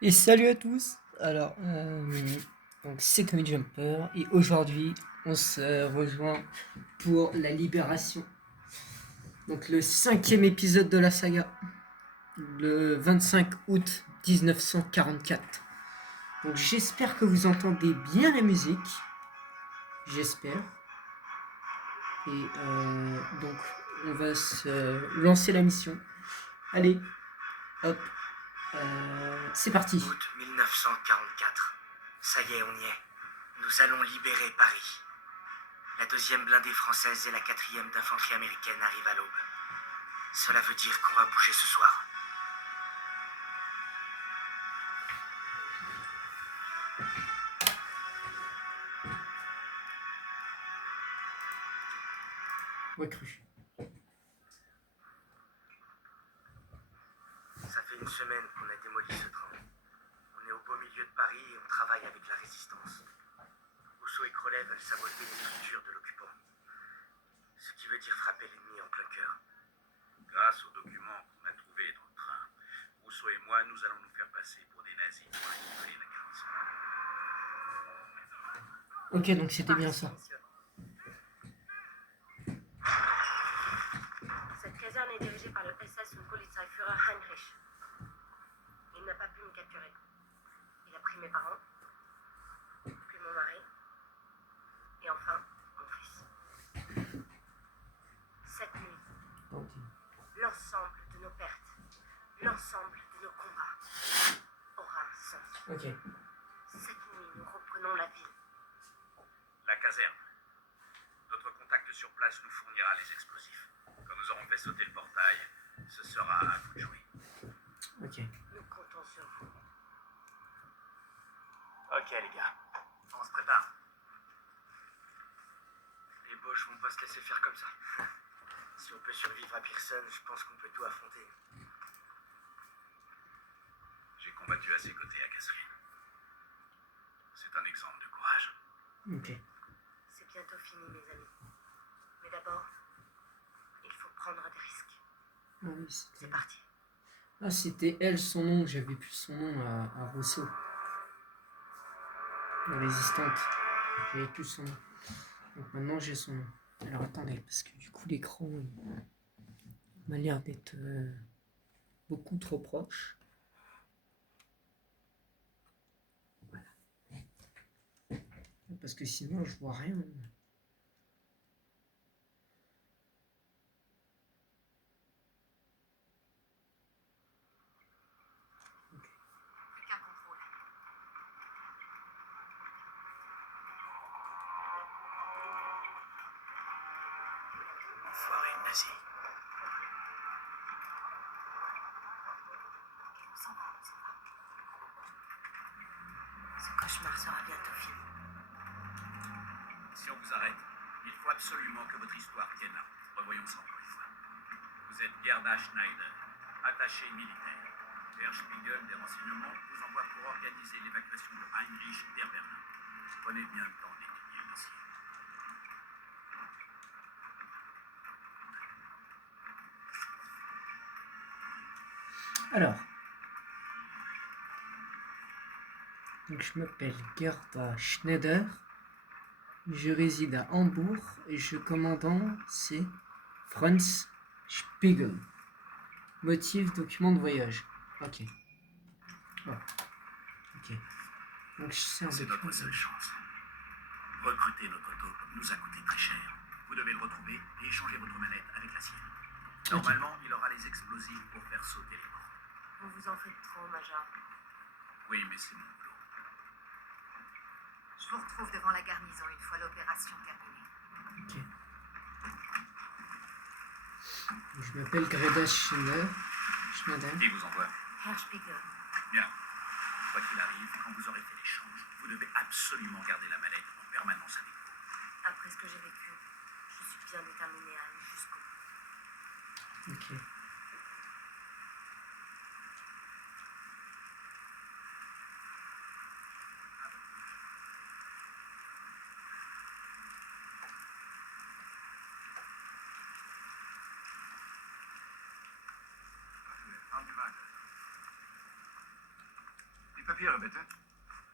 Et salut à tous. Alors, donc c'est Comedy Jumper et aujourd'hui on se rejoint pour la Libération. Donc le cinquième épisode de la saga, le 25 août 1944. Donc j'espère que vous entendez bien la musique. J'espère. Et donc on va se lancer la mission. Allez, hop, c'est parti. Août 1944. Ça y est, on y est. Nous allons libérer Paris. La deuxième blindée française et la quatrième d'infanterie américaine arrivent à l'aube. Cela veut dire qu'on va bouger ce soir. Ouais, cru. Ça fait une semaine qu'on a démoli ce train. On est au beau milieu de Paris et on travaille avec la résistance. Rousseau et Crolet veulent saboter les structures de l'occupant. Ce qui veut dire frapper l'ennemi en plein cœur. Grâce aux documents qu'on a trouvés dans le train, Rousseau et moi, nous allons nous faire passer pour des nazis pour récupérer la garnison. Ok, donc c'était bien ça. Cette caserne est dirigée par le SS und Polizeiführer Heinrich. Il n'a pas pu me capturer. Il a pris mes parents, puis mon mari, et enfin mon fils. Cette nuit, l'ensemble de nos pertes, l'ensemble de nos combats aura un sens. Ok. Cette nuit, nous reprenons la ville. La caserne. Notre contact sur place nous fournira les explosifs. Quand nous aurons fait sauter le portail, ce sera à vous de jouer. Ok. Nous comptons sur vous. Ok les gars, on se prépare. Les Boches vont pas se laisser faire comme ça. Si on peut survivre à Pearson, je pense qu'on peut tout affronter. J'ai combattu à ses côtés à Catherine. C'est un exemple de courage. Ok. C'est bientôt fini, mes amis. Mais d'abord, il faut prendre des risques. Ah oui, C'est c'était... parti. Ah, c'était elle son nom, j'avais plus son nom à Rousseau. La résistante. J'avais plus son nom. Donc maintenant j'ai son nom. Alors attendez, parce que du coup l'écran il m'a l'air d'être beaucoup trop proche. Voilà. Parce que sinon je vois rien. Aucun contrôle. Enfoiré nazi. On s'en va, on s'en va. Ce cauchemar sera bientôt fini. Si on vous arrête, il faut absolument que votre histoire tienne la route. Revoyons ça encore une fois. Vous êtes Gerda Schneider, attaché militaire. Der Spiegel des renseignements vous envoie pour organiser l'évacuation de Heinrich vers Berlin. Prenez bien le temps d'étudier le dossier. Alors. Donc je m'appelle Gerda Schneider. Je réside à Hambourg et je commandant c'est Franz Spiegel. Motif document de voyage. Ok. Oh. Ok. Donc c'est C'est notre seule chance. Recruter notre taupe nous a coûté très cher. Vous devez le retrouver et échanger votre manette avec la sienne. Normalement, il aura les explosifs pour faire sauter les portes. Vous vous en faites trop, Major. Oui, mais c'est mon boulot. Je vous retrouve devant la garnison une fois l'opération terminée. Ok. Je m'appelle Gerda Schneider. Qui vous envoie? Herr Spiegel. Bien. Quoi qu'il arrive, quand vous aurez fait l'échange, vous devez absolument garder la mallette en permanence avec vous. Après ce que j'ai vécu, je suis bien déterminée à aller jusqu'au bout. Ok. Papiere bitte.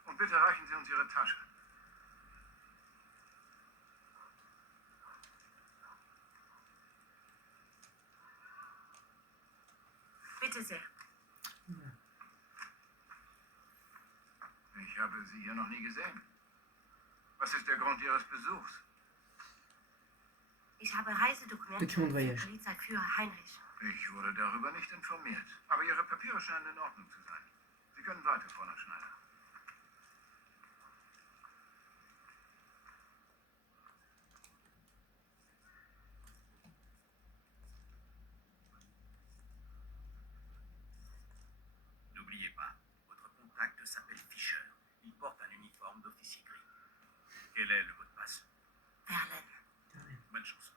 Und bitte reichen Sie uns Ihre Tasche. Bitte sehr. Ich habe Sie hier noch nie gesehen. Was ist der Grund Ihres Besuchs? Ich habe Reisedokumente Document für voyage. Polizeiführer Heinrich. Ich wurde darüber nicht informiert. Aber Ihre Papiere scheinen in Ordnung zu sein. Sie können weiter, Fräulein Schneider. N'oubliez pas, votre contact s'appelle Fischer. Il porte un uniforme d'officier gris. Quel est le mot de passe? Verlaine. Bonne chance.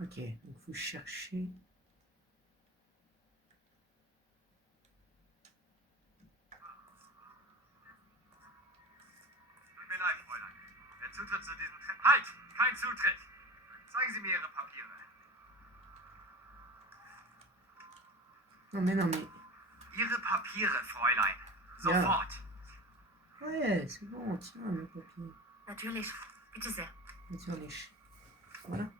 Ok, donc faut chercher. Tut mir leid, Fräulein. Der Zutritt zu diesem Treffen... Halt! Kein Zutritt! Zeigen Sie mir Ihre Papiere. Non mais non mais. Ihre Papiere, Fräulein. Sofort. Ouais, c'est bon, tiens, le papier. Natürlich. Bitte sehr. Natürlich. Voilà.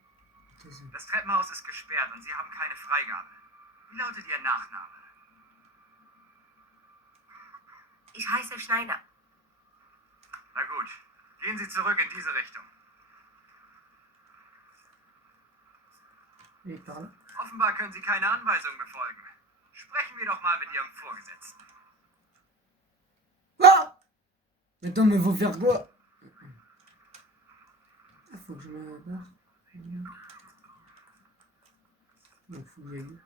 C'est ça. Das Treppenhaus ist gesperrt und Sie haben keine Freigabe. Wie lautet Ihr Nachname? Ich heiße Schneider. Na gut. Gehen Sie zurück in diese Richtung. Il parle. Offenbar können Sie keine Anweisung befolgen. Sprechen wir doch mal mit Ihrem Vorgesetzten. Ah! Attends, mais faut faire quoi? Ah, faut que je me barre. Donc faut que j'aille.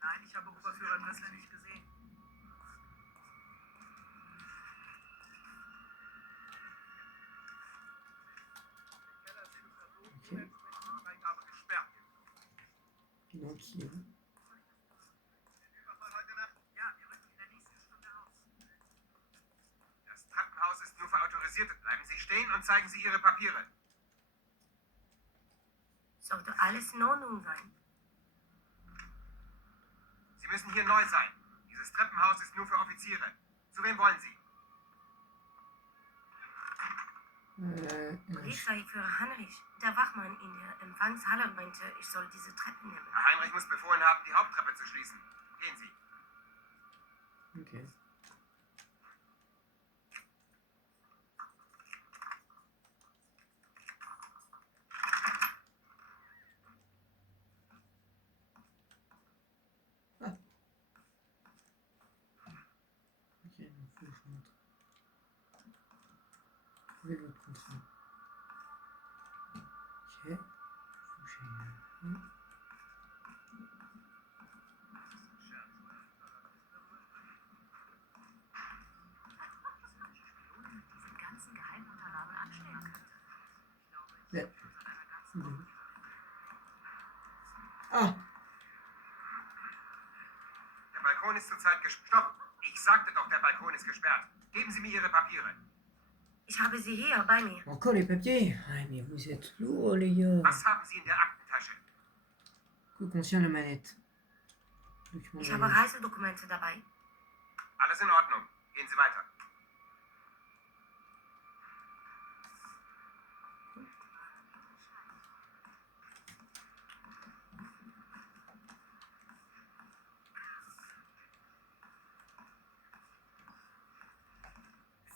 Nein, ich habe Oberführer Dressler nicht gesehen. Ok. Freigabe gesperrt. Donc il est là. Ja, wir rücken in der nächsten Stunde aus. Das Treppenhaus ist nur für Autorisierte. Bleiben Sie stehen und zeigen Sie Ihre Papiere. Sollte alles in Ordnung sein. Sie müssen hier neu sein. Dieses Treppenhaus ist nur für Offiziere. Zu wem wollen Sie? Polizeiführer Heinrich, der Wachmann in der Empfangshalle meinte, ich soll diese Treppen nehmen. Herr Heinrich muss befohlen haben, die Haupttreppe zu schließen. Gehen Sie. Ok. Ah. Ok, donc faut que je montre. Trouver l'autre contrat. Ok. Faut que j'aille là. Diese ganzen Geheimunterlagen anstellen könnte. Ja. Ah! Der Balkon ist zurzeit gesperrt. Stopp! Ich sagte doch, der Balkon ist gesperrt. Geben Sie mir Ihre Papiere. Ich habe sie hier bei mir. Encore les papiers? Ah, mais vous êtes lourds, les gars! Was haben Sie in der Aktentasche? Que contient la manette? Document Ich habe voyage. Reisedokumente dabei. Alles in Ordnung. Gehen Sie weiter.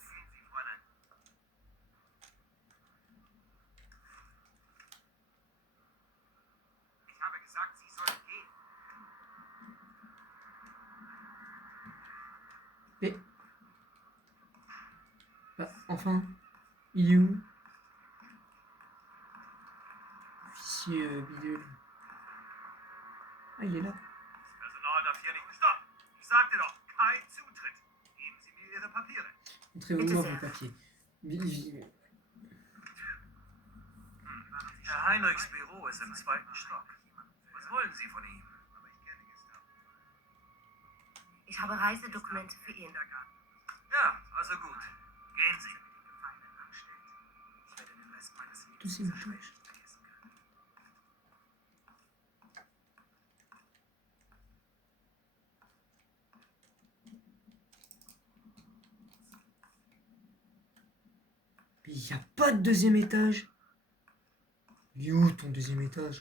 Gehen Sie, Fräulein. Ich habe gesagt, Sie sollen gehen. Mais... Bah, enfin, il est où? Officier bidule. Ah, il est là. Personal darf hier nicht. Stopp! Ich sagte doch, kein Zutritt. Geben Sie mir Ihre Papiere. Montrez-moi vos papiers. Herr Heinrichs Büro ist im 2. Stock. Was wollen Sie von ihm? Ich habe Reisedokumente für ihn. Ja, also gut. Gehen Sie. Deuxième étage. Mais il n'y a pas de deuxième étage. Il est où ton deuxième étage?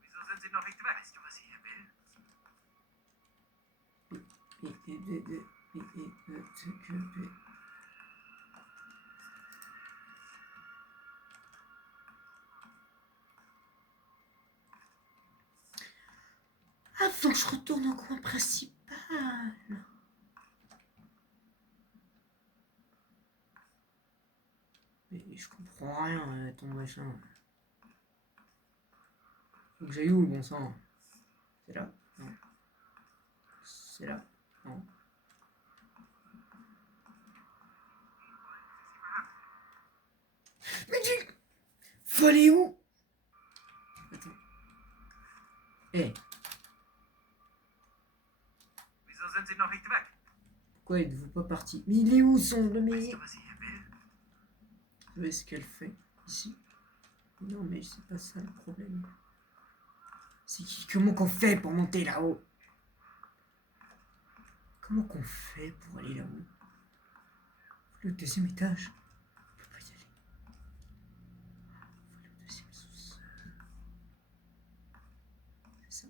Wieso sind Sie noch nicht weg? Weißt du, was ich hier will? Ah, faut que je retourne au coin principal. Mais je comprends rien, ton machin. Faut que j'aille où, bon sang? C'est là? Non. C'est là? Non. Mais tu... Faut aller où? Attends. Eh, Wieso sind Sie noch nicht weg? pourquoi êtes-vous pas parti? Mais il est où son... Weißt Mais... du, was ich hier will? Où est-ce qu'elle fait? Ici? Non, mais c'est pas ça le problème. C'est comment qu'on fait pour monter là-haut? Comment qu'on fait pour aller là-haut? Le deuxième étage? On peut pas y aller. Faut aller au deuxième sous-sol. C'est ça.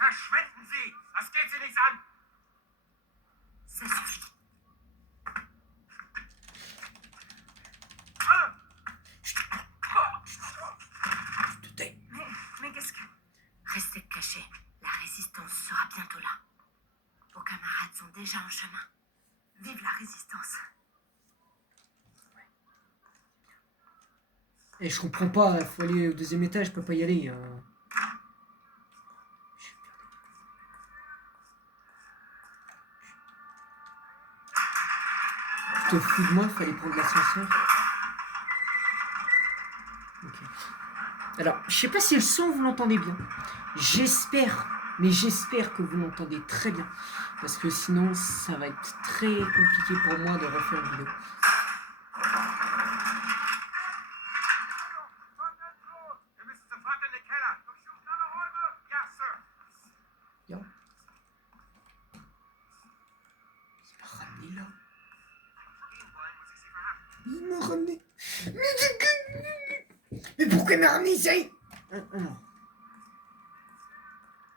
Verschwinden Sie! Das geht Sie nichts an! Ça suffit. Tu te tais. Mais qu'est-ce que... Restez cachés. La résistance sera bientôt là. Vos camarades sont déjà en chemin. Vive la résistance. Eh, je comprends pas, faut aller au deuxième étage, je peux pas y aller. Tu te fous de moi, fallait prendre l'ascenseur. Ok. Alors, je sais pas si le son vous l'entendez bien. J'espère, mais j'espère que vous l'entendez très bien. Parce que sinon, ça va être très compliqué pour moi de refaire une vidéo. Wir müssen sofort in den Keller. Durchsucht alle Räume. Ja, Sir. Bien. Il m'a ramené là. Gehen wollen, muss ich Sie verhaften. Il m'a ramené. Mais pourquoi il m'a ramené ici? Non.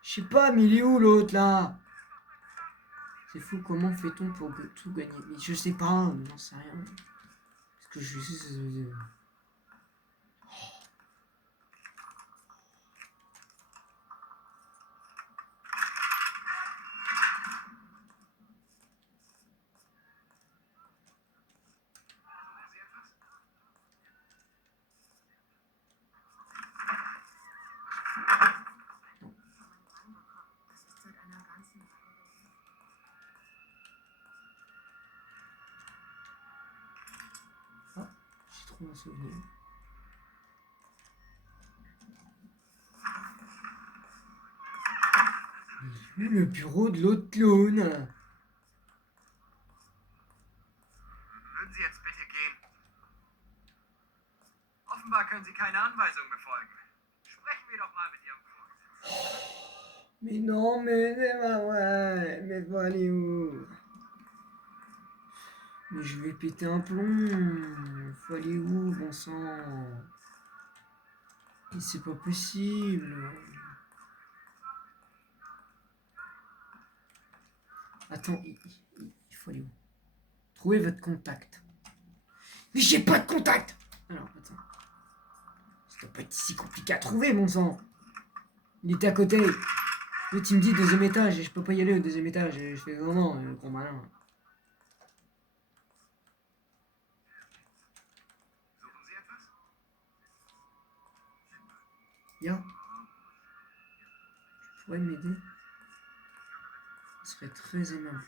Je sais pas, mais il est où l'autre là? C'est fou, comment fait-on pour tout gagner? Mais je sais pas, j'en sais rien. Parce que je suis... Ah, j'ai trouvé un souvenir. Il est où le bureau de l'autre clone? Würden Sie jetzt bitte gehen? Offenbar können Sie keine Anweisung befolgen. Sprechen wir doch mal mit Ihrem Vorgesetzten. Mais non, mais c'est pas vrai. Mais faut aller où? Mais je vais péter un plomb. Faut aller où, bon sang? Mais c'est pas possible. Attends, il faut aller où? Trouvez votre contact. Mais j'ai pas de contact! Alors, attends. Ça doit pas être si compliqué à trouver, mon sang. Il était à côté. L'autre, il me dit deuxième étage et je peux pas y aller au deuxième étage. Et je fais vraiment gros malin. Suchen Sie etwas? Bien. pourrais m'aider? Ce serait très aimable.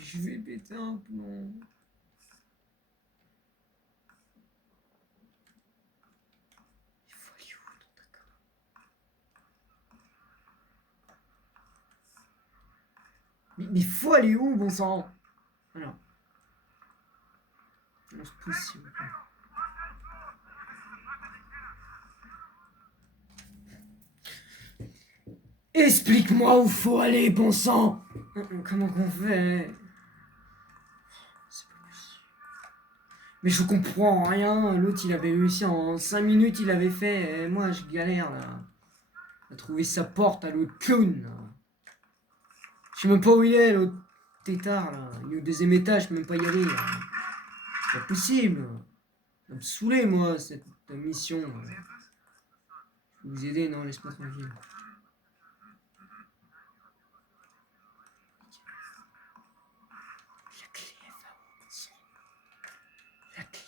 Je vais péter un plomb. Il faut aller où, non, d'accord. Mais faut aller où, bon sang? Alors. On se pousse, s'il vous plaît. Explique-moi où faut aller, bon sang! Comment qu'on fait? C'est pas possible. Mais je comprends rien. L'autre, il avait réussi en 5 minutes, il avait fait. Et moi, je galère, là. À trouver sa porte à l'autre clown, là. Je sais même pas où il est, l'autre tétard, là. Il est au deuxième étage, je peux même pas y aller, là. C'est pas possible. Ça me saouler, moi, cette mission. Je peux vous aider, non? Laisse-moi tranquille. La clé, elle va où, bon sang? La clé.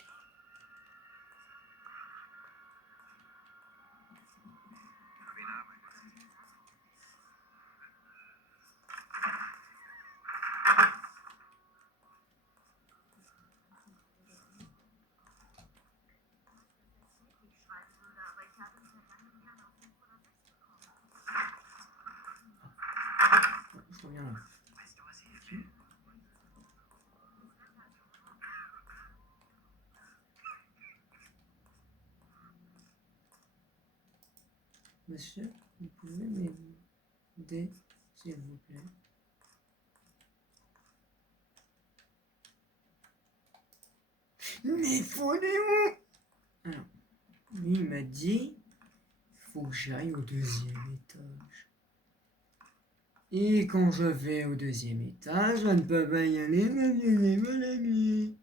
Je reviens là. Monsieur, vous pouvez m'aider, s'il vous plaît? Mais faut aller où? Alors, lui, il m'a dit, faut que j'aille au deuxième étage. Et quand je vais au deuxième étage, je ne peux pas y aller, mon ami.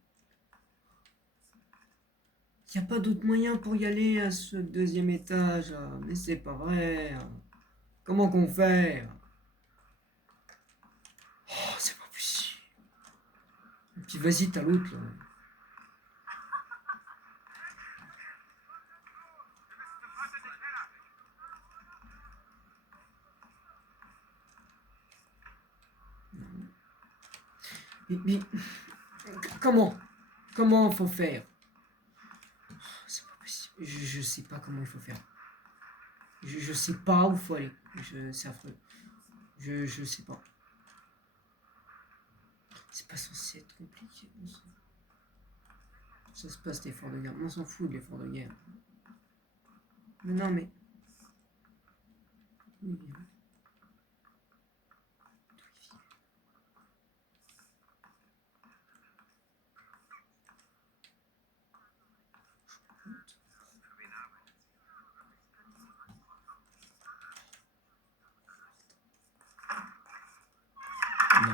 Il n'y a pas d'autre moyen pour y aller à ce deuxième étage, là. Mais c'est pas vrai. Comment qu'on fait? Oh, c'est pas possible. Et puis vas-y, t'as l'autre, là. Mais comment faut faire? C'est pas possible. Je sais pas comment il faut faire. Je sais pas où faut aller. C'est affreux. Je sais pas. C'est pas censé être compliqué. Ça se passe l'effort de guerre. On s'en fout de l'effort de guerre. Mais non, mais. D'où il vient?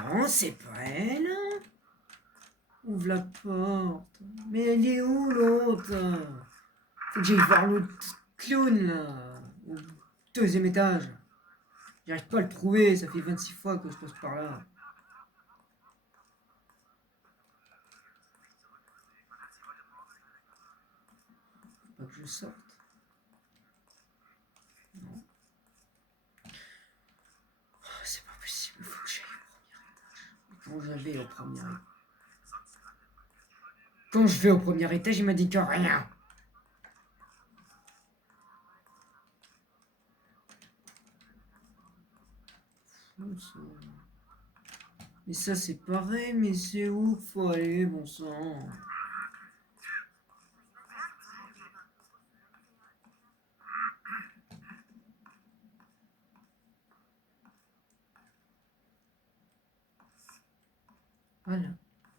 Non, c'est pas elle. Ouvre la porte. Mais elle est où l'autre? Faut que j'aille voir l'autre clown là. Au deuxième étage. J'arrive pas à le trouver. Ça fait 26 fois que je passe par là. Faut pas que je sorte. Non. Oh, c'est pas possible. Faut que j'aille au premier étage. Quand je vais au premier étage. Quand je vais au premier étage, il m'a dit que rien. Mais ça c'est pareil, mais c'est où qu'il faut aller, bon sang? Voilà.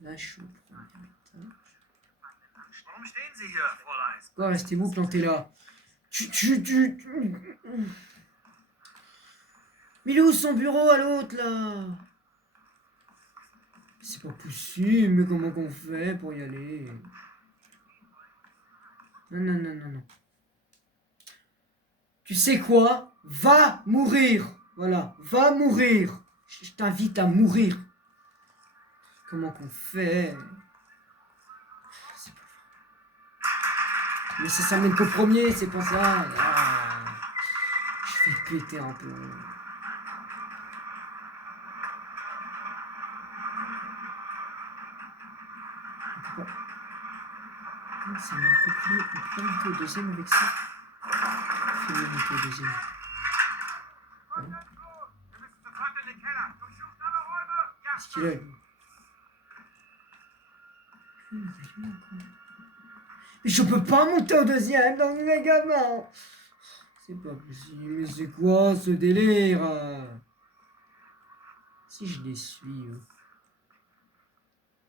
Là, je suis au premier étage. Warum stehen Sie hier, Fräulein? Pourquoi restez-vous planté là? Mais il est où son bureau à l'autre là? C'est pas possible, mais comment qu'on fait pour y aller? Non, non, non, non, non. Tu sais quoi? Va mourir! Voilà, va mourir! Je t'invite à mourir. Comment qu'on fait? C'est pas vrai. Mais ça mène qu'au premier, c'est pour ça. Ah, je vais péter un peu. C'est mal copié. On peut pas monter au deuxième avec ça. Fais-le monter au deuxième. Qu'est-ce qu'il a lui? Mais je peux pas monter au deuxième dans le gamin. C'est pas possible. Mais c'est quoi ce délire? Si je les suis,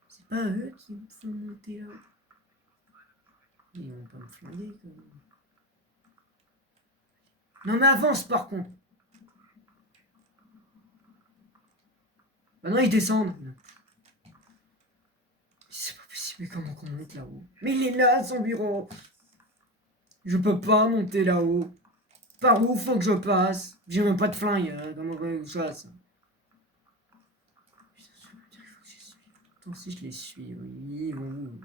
c'est pas eux qui me font monter là. Ils vont pas me flinguer quand même. Non mais avance par contre. Bah non, ils descendent. C'est pas possible, mais comment qu'on monte là-haut? Mais il est là, son bureau. Je peux pas monter là-haut. Par où faut que je passe? J'ai même pas de flingue. Comment que je fasse? Attends, si je les suis, oui, ils vont où?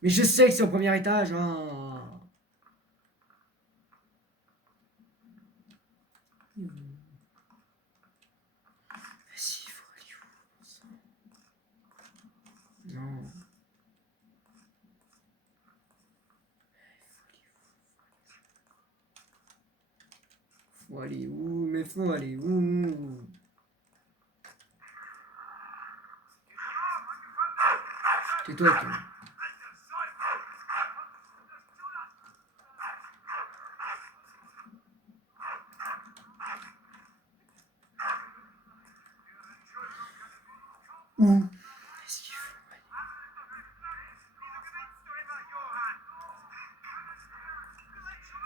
Mais je sais que c'est au premier étage. Hein. Vas-y, il faut aller où? Non. Faut aller où? Mais faut aller où? Tais-toi, toi. Où? Qu'est-ce qu'il faut?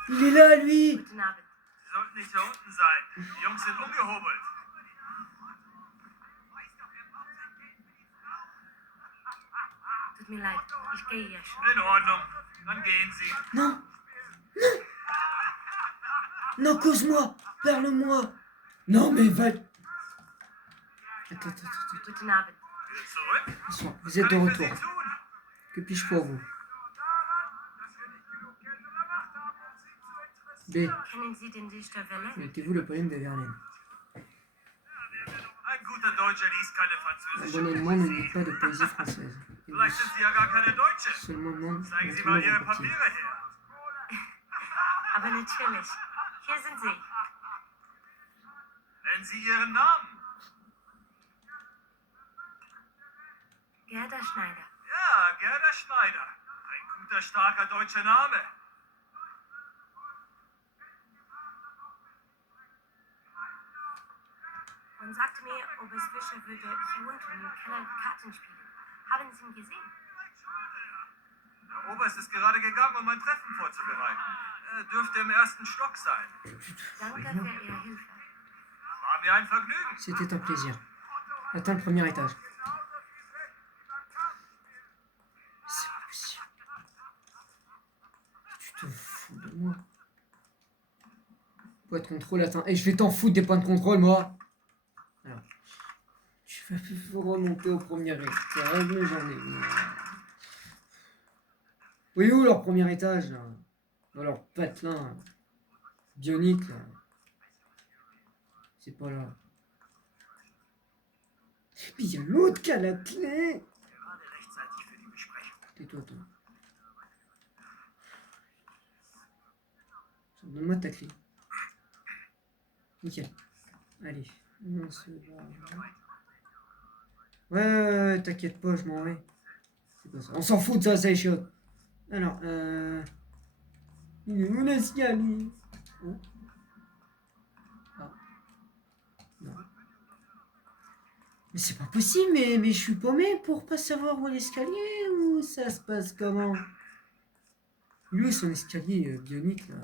Il est là, lui! Guten Abend. Sie sollten nicht hier unten sein. Die Jungs sind umgehobelt. Tut mir leid, ich gehe ja schon. In Ordnung. Dann gehen Sie. Non! Non, cause-moi! Parle-moi! Non, mais va... Attends. Guten Abend. Wieder zurück? Bonsoir, vous Was êtes de kann ich für retour. Sie tun? Que puis-je pour vous? B. Kennen Sie den Dichter Verlaine? Mettez-vous le poème de Verlaine. Ein guter Deutscher liest keine Un französische bon allemand ne lit pas de poésie française. Et Vielleicht sind Sie ja gar keine Deutsche. seulement monde Zeigen Sie maintenant mal Ihre vous copiez. Papiere her. Aber natürlich. Hier sind sie. Nennen Sie Ihren Namen. Gerda Schneider. Ja, Gerda Schneider. Ein guter, starker deutscher Name. Man sagte mir, Oberst Fischer würde hier unten im Keller Karten spielen. Haben Sie ihn gesehen? Der Oberst ist gerade gegangen, um ein Treffen vorzubereiten. Er dürfte im ersten Stock sein. Danke für Ihre Hilfe. War mir ein Vergnügen. C'était un plaisir. Atteins le premier étage. C'est pas possible. Tu te fous de moi. Point de contrôle, attends. Et je vais t'en foutre des points de contrôle, moi. Alors. Tu vas plus remonter au premier étage, mais j'en ai marre. Oui, où leur premier étage, là? Dans leur patelin bionique, là. C'est pas là. Mais il y a l'autre qui a la clé. Gerade rechtzeitig für die Besprechung. Tais-toi, toi. Donne-moi ta clé. Nickel. Allez. On se va. Ouais, t'inquiète pas, je m'en vais. C'est pas ça. On s'en fout de ça, c'est chaud. Alors, il est où l'escalier? Oh. Ah. Non. Mais c'est pas possible, mais je suis paumé pour pas savoir où est l'escalier ou ça se passe comment? Lui, son escalier bionique là.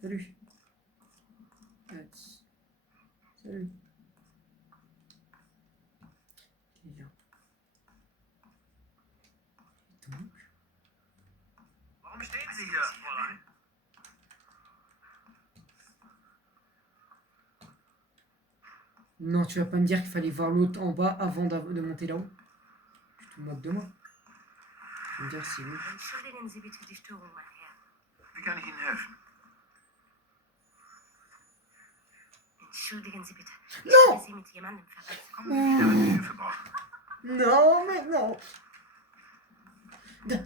Salut. Hats. Salut. Il est là. Et donc, Warum stehen Sie hier, Fräulein? non, tu vas pas me dire qu'il fallait voir l'autre en bas avant de monter là-haut. Tu te moques de moi. Tu vas me dire si oui. Entschuldigen Sie bitte die Störung, mein Herr. Wie kann ich Ihnen helfen? Entschuldigen Sie bitte. Ich Non! will Sie mit jemandem verbinden. Kommen Sie wieder, wenn Sie Hilfe brauchen. Non, mais non. Ta.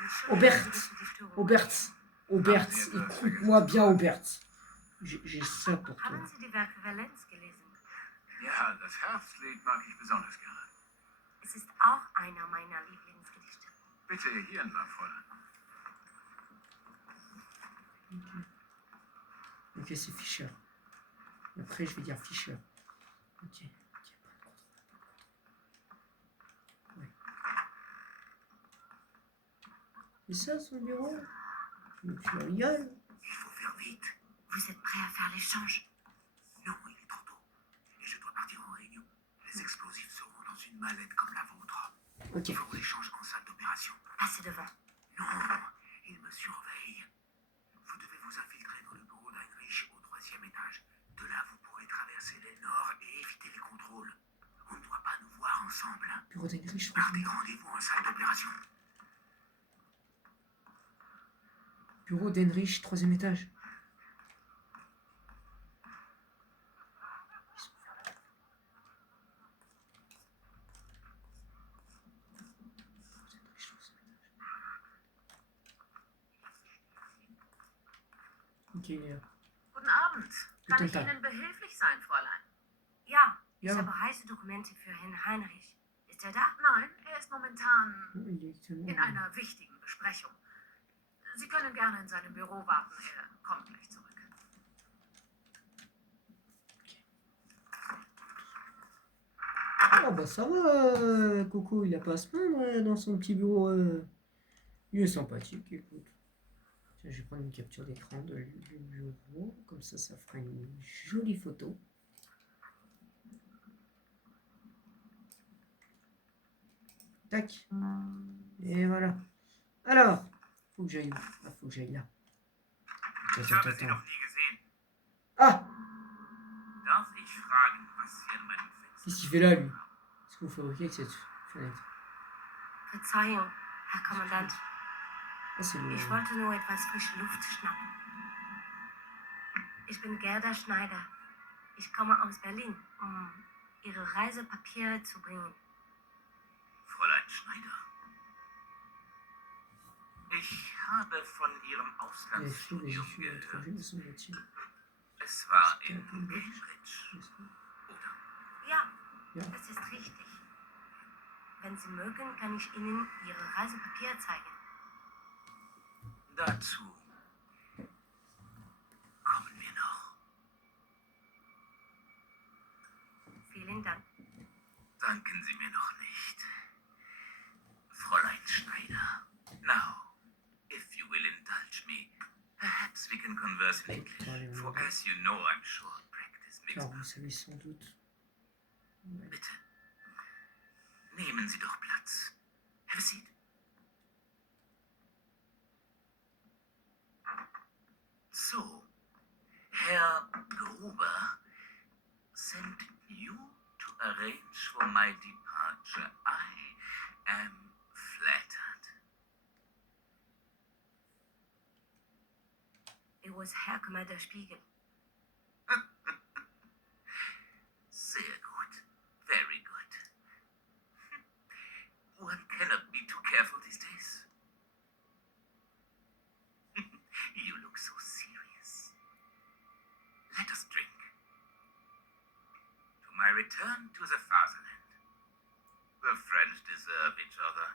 Entschuldigen Sie bitte die Störung. Aubert, écoute-moi bien, Aubert. J'ai ça pour toi. Haben Sie die Werke Valenz gelesen? Ja, das Herbstlied mag ich besonders gerne. Es ist auch einer meiner Lieblingsgedichte. Bitte hier entlang, Fräulein. Ok, c'est Fischer. Après, je vais dire Fischer. Ok. Ouais. C'est ça son bureau? Mais tu rigoles? Il faut faire vite. Vous êtes prêt à faire l'échange? Non, il est trop tôt. Et je dois partir en réunion. Les explosifs seront dans une mallette comme la vôtre. Ok. Il faut l'échange en salle d'opération. Passez devant. Non, il me surveille. Vous devez vous infiltrer dans le bureau d'Heinrich au 3e étage. De là, vous pourrez traverser les nords et éviter les contrôles. On ne doit pas nous voir ensemble. Bureau d'Heinrich, Gardez rendez-vous en salle d'opération. Bureau d'Heinrich, 3e étage. Ok, il est là. Guten Abend. Kann Guten ich Tag. Ihnen behilflich sein, Fräulein? Ja, ich Ja. habe Reisedokumente für Herrn Heinrich. Ist er da? Nein, er ist momentan Oh, il est actuellement. in einer wichtigen Besprechung. Sie können gerne in seinem Büro warten. Er kommt gleich zurück. Ah bah ça va, Coco, il a pas à se plaindre dans son petit bureau. Il est sympathique, écoute. Tiens, je vais prendre une capture d'écran du bureau, comme ça fera une jolie photo. Tac. Et voilà. Alors, faut que j'aille où? Ah, faut que j'aille là. Ich habe Sie noch nie gesehen. Ah! Darf ich fragen, was Sie an meinem Fenster... Qu'est-ce qu'il fait là, lui? Qu'est-ce que vous fabriquez avec cette fenêtre? Verzeihung, Herr Kommandant. Ah, c'est le... Ich wollte nur etwas frische Luft schnappen. Ich bin Gerda Schneider. Ich komme aus Berlin, um Ihre Reisepapiere zu bringen. Fräulein Schneider. Ich habe von Ihrem Les flous, les Auslandsstudium effets gehört. étrangers, semble-t-il. Es war in Cambridge, oder? Ja, Ja. das ist richtig. Wenn Sie mögen, kann ich Ihnen Ihre Reisepapiere zeigen. Dazu kommen wir noch. Vielen Dank. Danken Sie mir noch nicht. Fräulein Schneider. Now, if you will indulge me, perhaps we can converse in English. For as you know, I'm sure practice makes Car vous perfect. savez sans doute. Ouais. Bitte, nehmen Sie doch Platz. Have a seat. So, Herr Gruber sent you to arrange for my departure. I am flattered. It was Herr Commander Spiegel. Sehr gut. Very good. One cannot be too careful these days. You look so serious. Let us drink. To my return to the fatherland. The French deserve each other.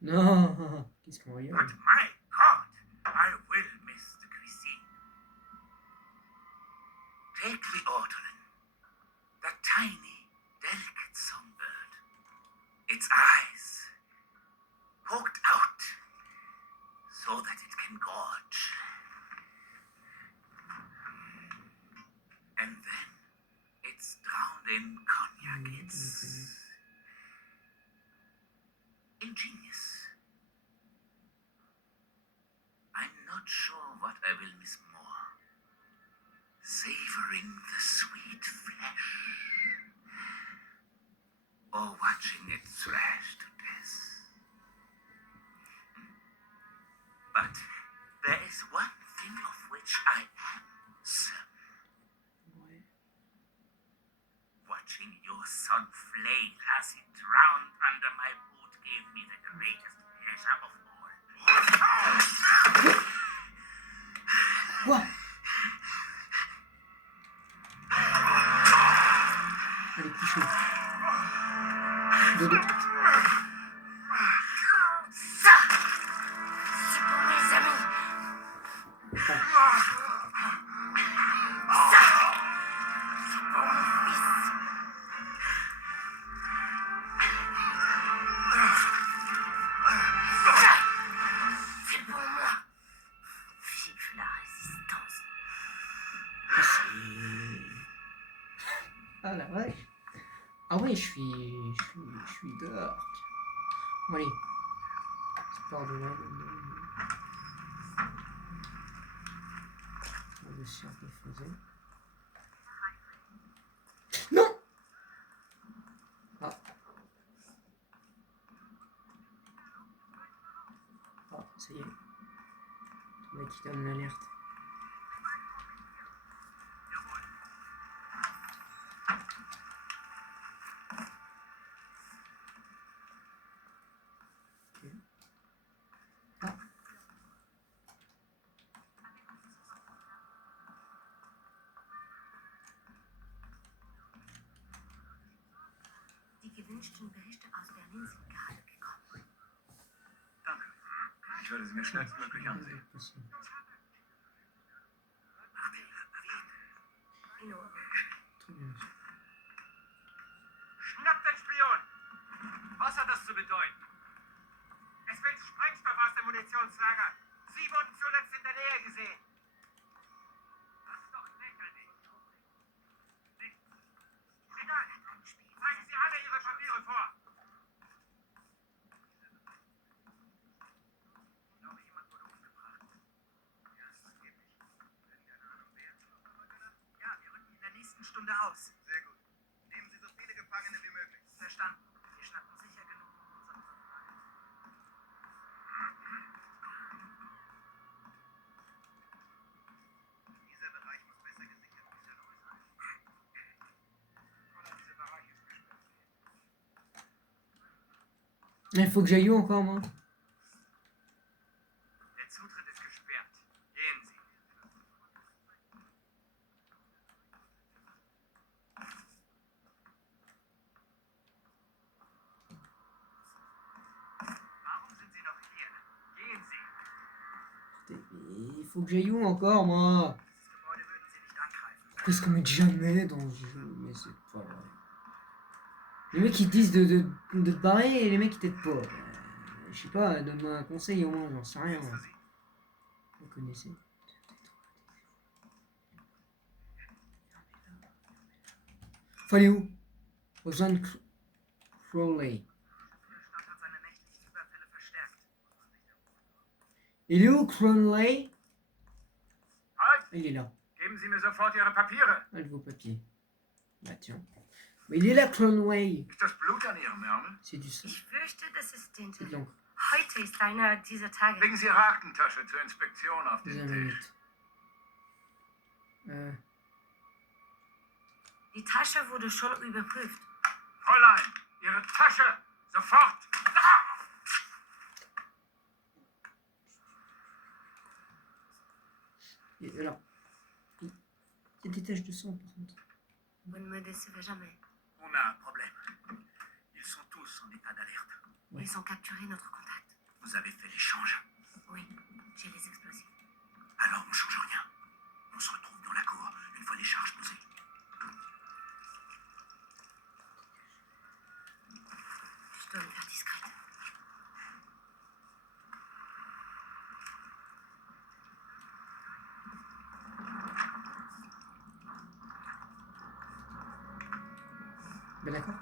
Non, qu'est-ce qu'on But regarde? my God, I will perfectly orderly. That tiny, delicate songbird. Its eyes poked out so that it can gorge. And then it's drowned in cognac. It's ingenious. I'm not sure what I will miss more. Savoring the sweet flesh. Or watching it thrash to death. But there is one thing of which I am certain. Ouais. Watching your son flail as he drowned under my boot gave me the greatest pleasure of all. Quoi? Allez, plus chaud. Dodo. Ça, c'est pour mes amis. Ça, c'est pour mon fils. Ça, c'est pour moi. Vive la résistance. Ah la vache. Ah ouais, je suis dark. Bon, allez. C'est par de là. On va essayer un peu faisait. Non! Ah. Ah, ça y est. Le mec qui donne l'alerte. Die gewünschten Berichte aus Berlin sind gerade gekommen. Danke. Ich werde sie mir schnellstmöglich ansehen. In Ordnung. Très bien. Schnappt den Spion! Was hat das zu bedeuten? Es fehlt Sprengstoff aus dem Munitionslager. Sie wurden zuletzt in der Nähe gesehen. Das ist doch lächerlich. Egal. Zeigen Sie alle Ihre Papiere vor. Ich glaube, jemand wurde umgebracht. Ja, das geht nicht. Keine Ahnung, wer? Ja, wir rücken in der nächsten Stunde aus. Sehr gut. Nehmen Sie so viele Gefangene wie möglich. Verstanden. Wir schnappen sicher genug. Dieser Bereich muss besser gesichert werden. Oder dieser Bereich ist gesperrt. Il faut que j'aille où encore, moi? Der Zutritt ist gesperrt. Gehen Sie. Warum sind Sie noch hier? Gehen Sie. Il faut que j'aille où encore, moi? Dieses Gebäude würden sie nicht angreifen. Qu'est-ce qu'on met jamais dans le jeu? Mais c'est pas vrai. Les mecs ils te disent de te barrer et les mecs ils t'aident pas. Je sais pas, donne-moi un conseil au moins, j'en sais rien. Für Moi. Sie. Vous connaissez. Faut aller où? Aux zones Crowley. Der Stadt hat seine nächtlichen Überfälle verstärkt. Il est où Crowley? Halt! Il est là. Geben Sie mir sofort Ihre Papiere. Ah, vos papiers. Bah tiens. Mais il est là Crowley. Ist das Blut an Ihrem Ärmel? C'est du sang. Ich fürchte, das ist Tinte. C'est de l'encre. Heute ist einer dieser Tage. Legen Sie Ihre Aktentasche zur Inspektion auf den Deux Tisch. minutes. Die Tasche wurde schon überprüft. Fräulein, Ihre Tasche! Sofort! Da! Et alors, il y a des taches de sang par contre. Vous ne me décevez jamais. On a un problème. Ils sont tous en état d'alerte. Ouais. Ils ont capturé notre contact. Vous avez fait l'échange. Oui, j'ai les explosifs. Alors on change rien. On se retrouve dans la cour une fois les charges posées. Ben d'accord.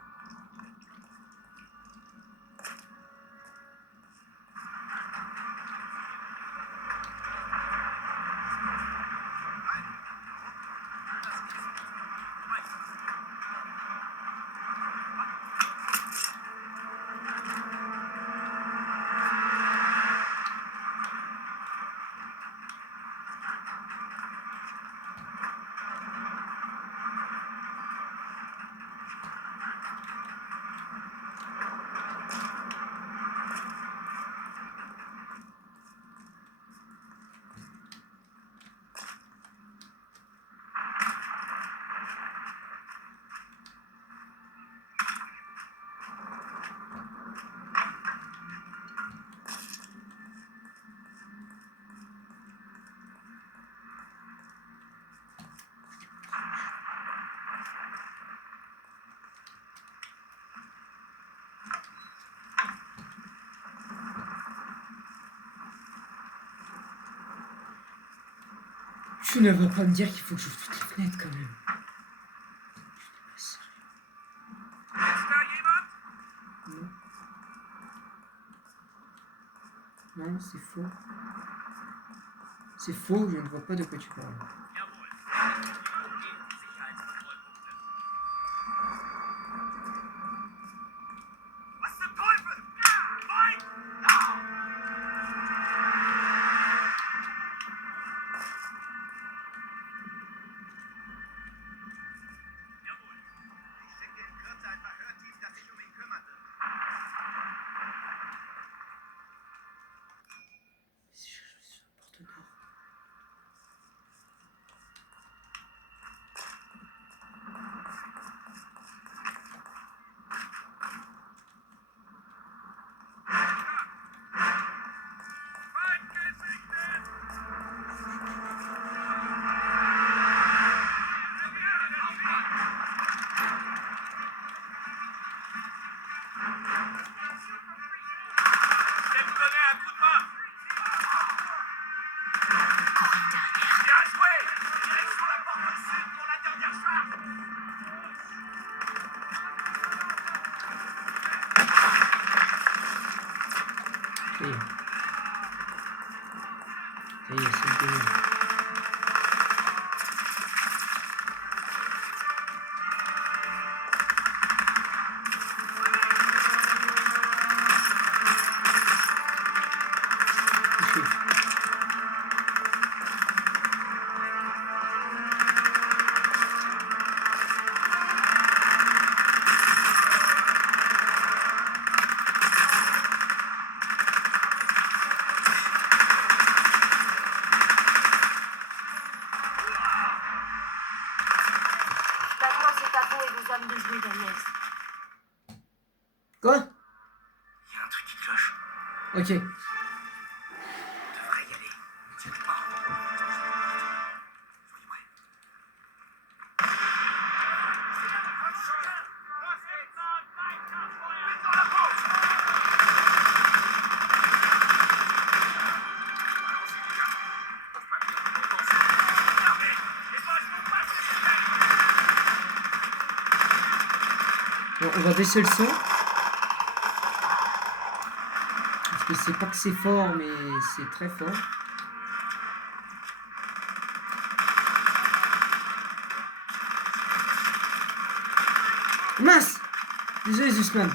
Tu ne vas pas me dire qu'il faut que j'ouvre toutes les fenêtres quand même. Non. Non, c'est faux. C'est faux, je ne vois pas de quoi tu parles. Jawohl. Die Sicherheitskontrollpunkte. Was zum Teufel? Nein! Jawohl. Ich schicke in Kürze ein Verhörteam, das sich um ihn kümmern wird. Si je suis un partenaire. Je vais vous donner un coup de main. Encore une dernière. Bien joué. Direction la porte sud pour la dernière charge. Ça y est. Ça y est, c'est fini. Touché. Maintenant, c'est à vous et vos hommes de jouer, Daniels. Quoi? Il y a un truc qui cloche. Ok. On devrait y aller. Ne tire pas. Soyez prêts. Bon, on va baisser le son. Parce que c'est pas que c'est fort, mais c'est très fort. Mince! Désolé, Zusman.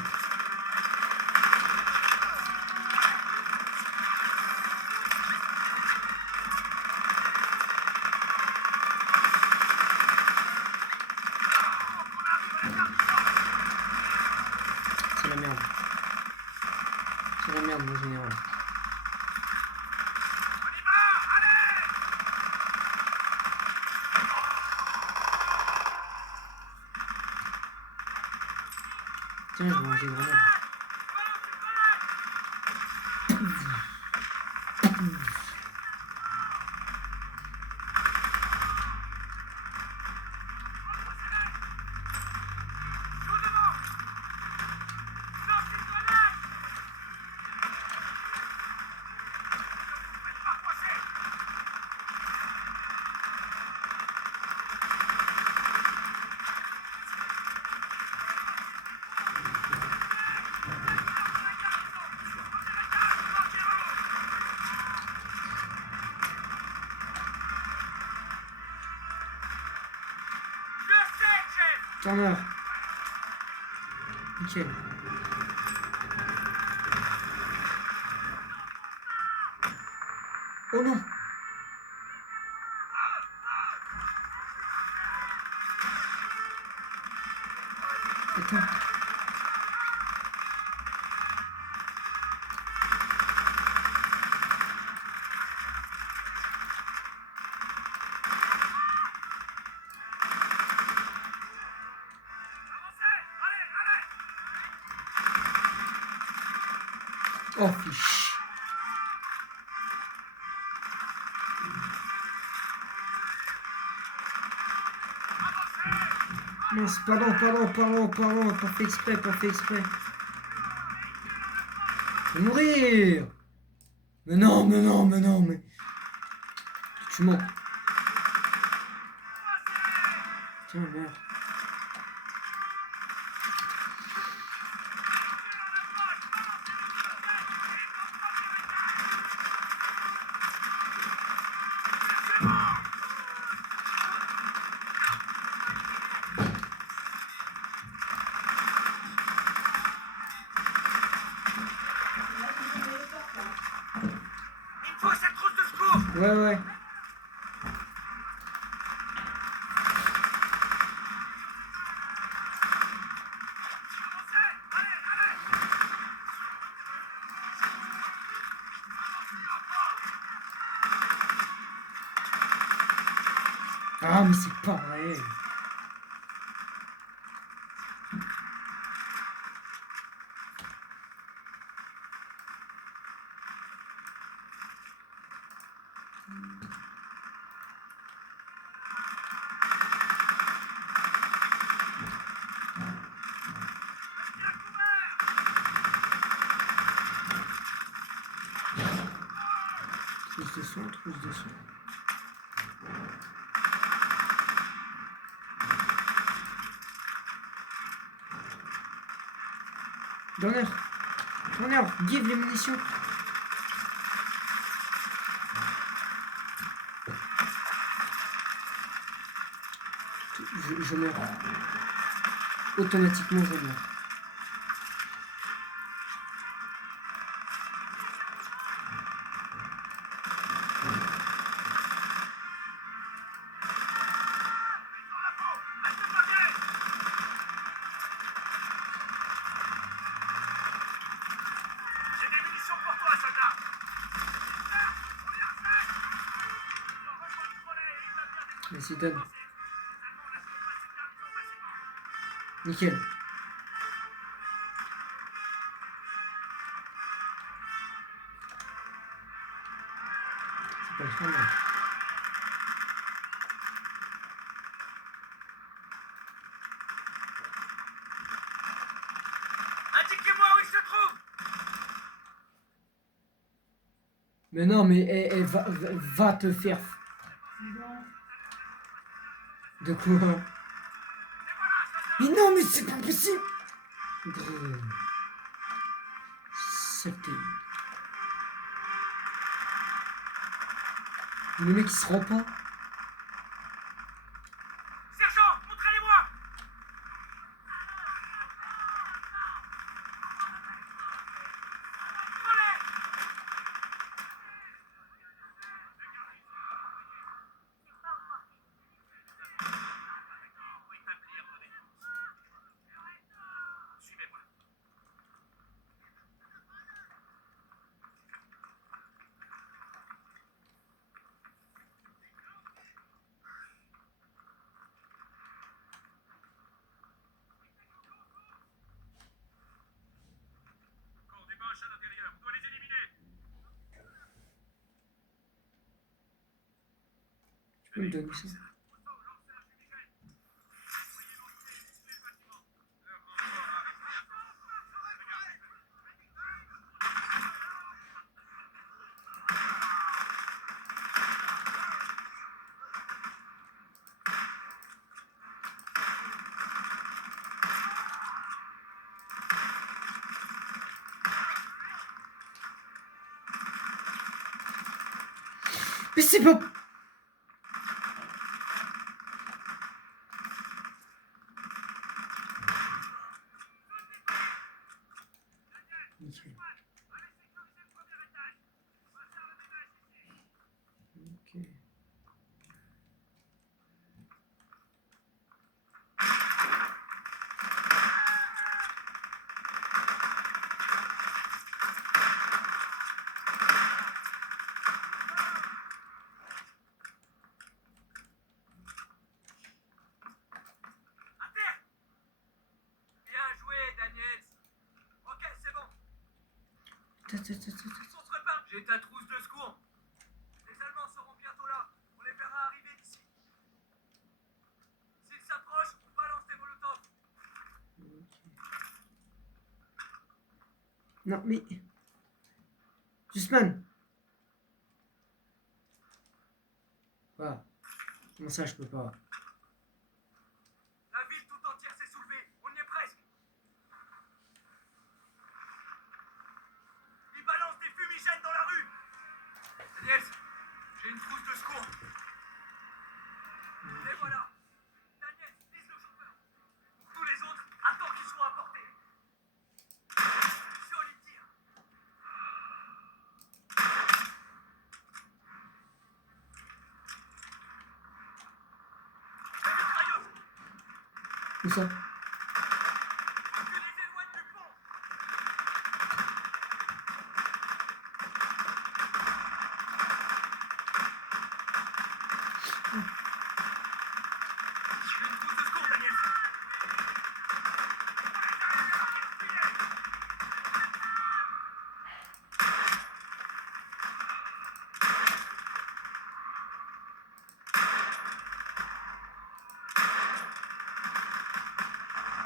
C'est la merde. C'est la merde, mon général. Tiens, je vais manger une grenade. Turner. Nickel. Oh non. Attends. Oh fiche. Mince, pardon, pas fait exprès. Je vais mourir. Mais non, mais... Tu mens. Tiens, merde. Il me faut cette trousse de secours. Ouais. Ah, mais c'est pas vrai. Trousse de soin. Turner, give les munitions. Je meurs. Automatiquement, je meurs. J'ai des munitions pour toi, soldat. Vas-y, donne. Nickel. C'est pas le standard. Indiquez-moi où il se trouve. Mais non, mais elle va te faire. De quoi? Mais non, mais c'est pas possible! Grrr. Saleté. Le mec il se rend pas. Sergent, montrez-les-moi. Suivez-moi. Encore des moches à l'intérieur. On doit les éliminer. Tu peux me donner ça? Mais c'est pas. On se prépare. J'ai ta trousse de secours. Les Allemands seront bientôt là. On les verra arriver d'ici. S'ils s'approchent, on balance des molotovs. Non, mais... Jusman. Quoi? Comment ça, je peux pas? La ville tout entière s'est soulevée. On y est presque. Ils balancent des fumigènes dans la rue. Daniels, j'ai une trousse de secours. Et voilà. Daniel, vise le chauffeur. Pour tous les autres, attends qu'ils soient apportés. Solide tir. La mitrailleuse. Où ça? Faut que tu les éloignes du pont. J'ai une trousse de secours, Daniel.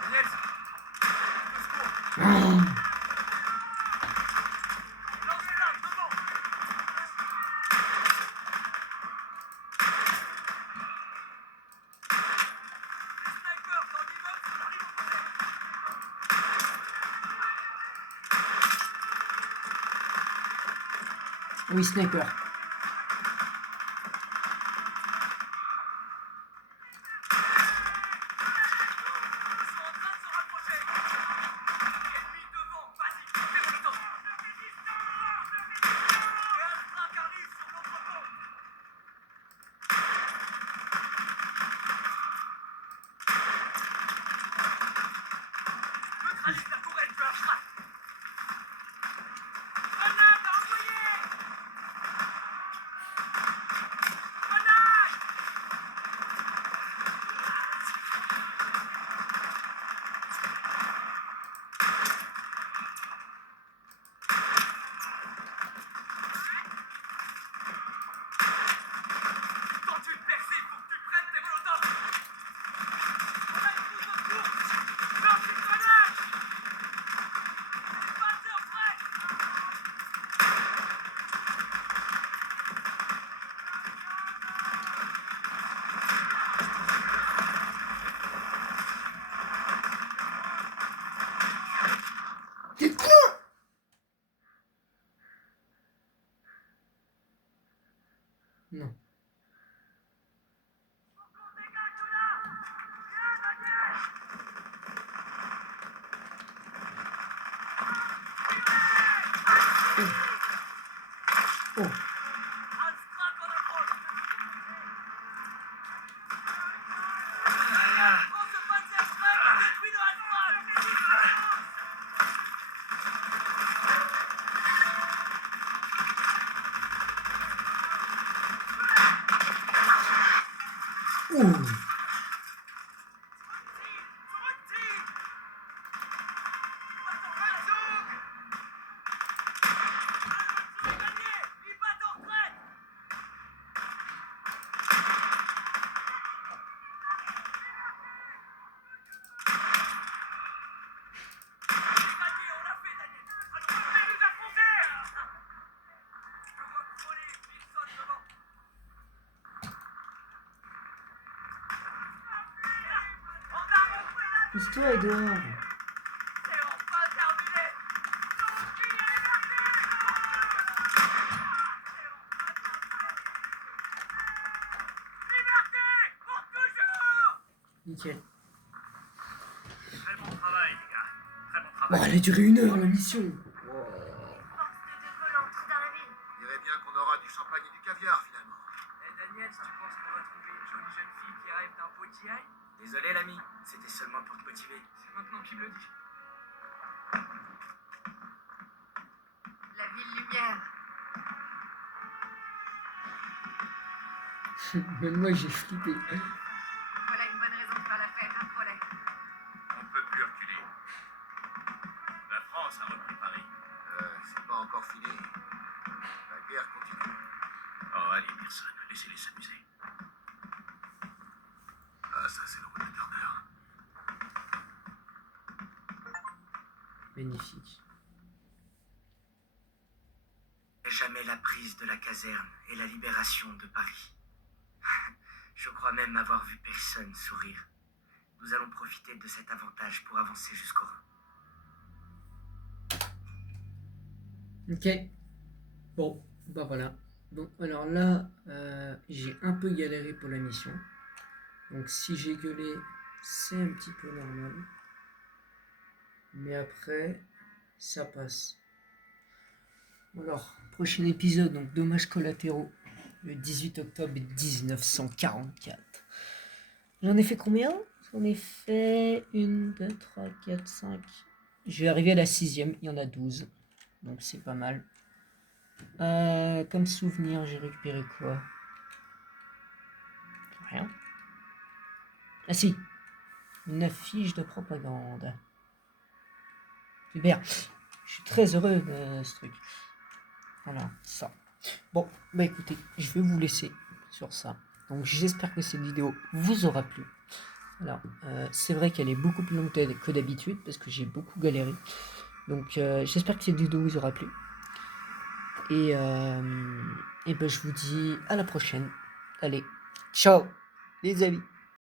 Daniel, de secours. Lance-flamme, devant. Les snipers dans l'immeuble sur la rive opposée. Oui, sniper. Ils sont en train de se rapprocher. Ennemi devant, vas-y, fais molotov. Et un track arrive sur notre pont. Neutralise la tourelle, tu as un track. Grenade à envoyer. Grenade. Tente une percée, faut que tu prennes tes molotovs. On a une trousse de secours. Lance une grenade. Passez en frais. T'es con! Non. Oh. Halftrack en approche. Prends ce Panzerschreck et détruis le Halftrack. Ouh. Zurückziehen. Rückzug. C'est gagné. Ils battent en retraite. C'est gagné, on l'a fait, Daniel. Alors, fais nous affronter. Je te vois voler, Wilson devant. En avant. Pousse-toi, Edouard. C'est enfin terminé. Liberté pour toujours. Nickel. Très bon travail, les gars. Très bon Bon, travail. elle a duré 1 heure, la mission. Force de De Gaulle entre dans la ville. On dirait bien qu'on aura du champagne et du caviar finalement. Eh Daniel, tu penses qu'on va trouver une jolie jeune fille qui rêve d'un pot de GI? Désolé l'ami, c'était seulement pour te motiver. C'est maintenant qu'il me le dit. La ville lumière. Même moi, j'ai flippé. Voilà une bonne raison de faire la fête, un relais. On ne peut plus reculer. La France a repris Paris. C'est pas encore allez, personne, laissez-les s'amuser. Ah, ça, c'est le rôle de Turner. Magnifique. Jamais la prise de la caserne et la libération de Paris. Je crois même avoir vu personne sourire. Nous allons profiter de cet avantage pour avancer jusqu'au Rhin. Ok. Bon, bah voilà. Donc alors là, j'ai un peu galéré pour la mission. Donc si j'ai gueulé, c'est un petit peu normal. Mais après, ça passe. Alors, prochain épisode, donc dommages collatéraux, le 18 octobre 1944. J'en ai fait combien? J'en ai fait 1, 2, 3, 4, 5. Je vais arriver à la 6e, il y en a 12. Donc c'est pas mal. Comme souvenir, j'ai récupéré quoi? Rien. Ah si, une affiche de propagande. Super. Je suis très heureux de ce truc. Voilà, ça. Bon, bah écoutez, je vais vous laisser sur ça. Donc j'espère que cette vidéo vous aura plu. Alors, c'est vrai qu'elle est beaucoup plus longue que d'habitude parce que j'ai beaucoup galéré. Donc j'espère que cette vidéo vous aura plu. Et ben je vous dis à la prochaine. Allez, ciao les amis.